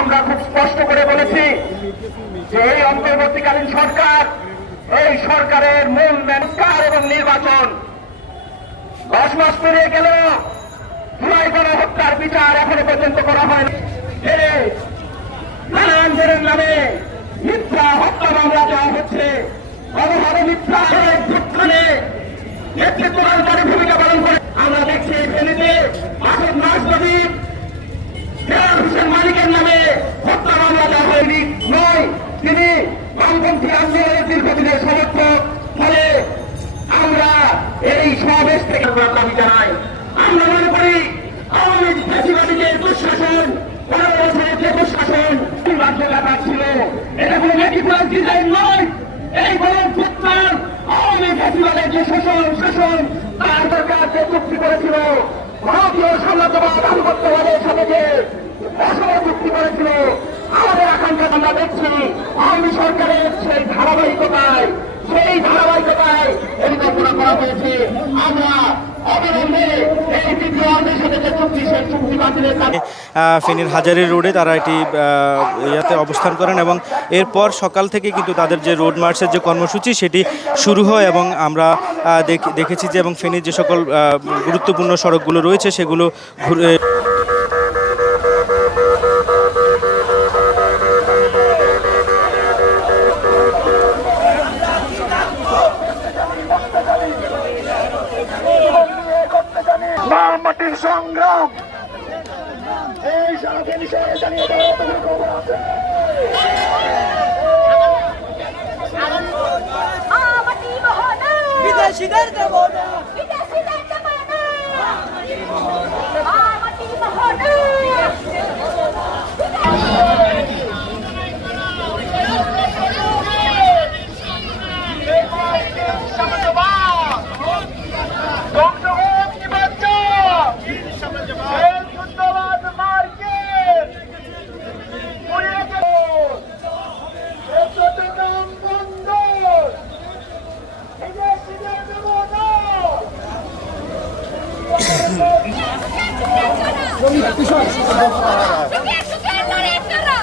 আমরা খুব স্পষ্ট করে বলেছি যে এই অন্তর্বর্তীকালীন সরকার, এই সরকারের মূল সংস্কার এবং নির্বাচন দশ মাস পেরিয়ে গেল জুলাই গণহত্যার বিচার এখনও পর্যন্ত করা হয়নি। নানান নামে মিথ্যা হত্যা মামলা দেওয়া হচ্ছে। গণহারে মিথ্যা বামপন্থী আন্দোলনের দীর্ঘদিনের সমর্থক। ফলে আমরা এই সমাবেশ থেকে আমরা দাবি জানাই। আমরা মনে করি আওয়ামী ফ্যাসিবাদীদের দুঃশাসন আওয়ামী যে শোষণ শাসন, তার সরকার যে চুক্তি করেছিল। আমরা দেখছি, আওয়ামী সরকারের সেই ধারাবাহিকতায় সেই ধারাবাহিকতায় পরিকল্পনা করা হয়েছে, আমরা ফেনীর হাজারি রোডে তারা এটি ইয়াতে অবস্থান করেন এবং এরপর সকাল থেকে কিন্তু তাদের যে রোড মার্চের যে কর্মসূচি, সেটি শুরু হয় এবং আমরা দেখেছি যে এবং ফেনীর যে সকল গুরুত্বপূর্ণ সড়কগুলো রয়েছে, সেগুলো ঘুরে সংগ্রাম। এই সারাকে বিষয়ে জানিয়ে দেওয়ার কোনো খবর আছে। বিদেশিদের দেব না। বিদেশিদের দেব না।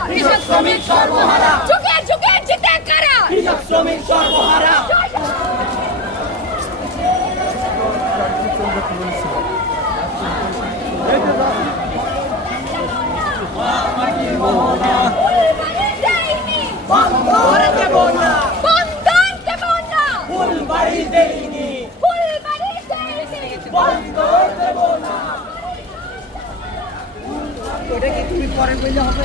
কৃষক। শ্রমিক সর্বহারা। যুগের যুগের জিতে করা। কৃষক শ্রমিক সর্বহারা। বন্ধন দেব কি তুমি পরে বললে ফুলবাড়ি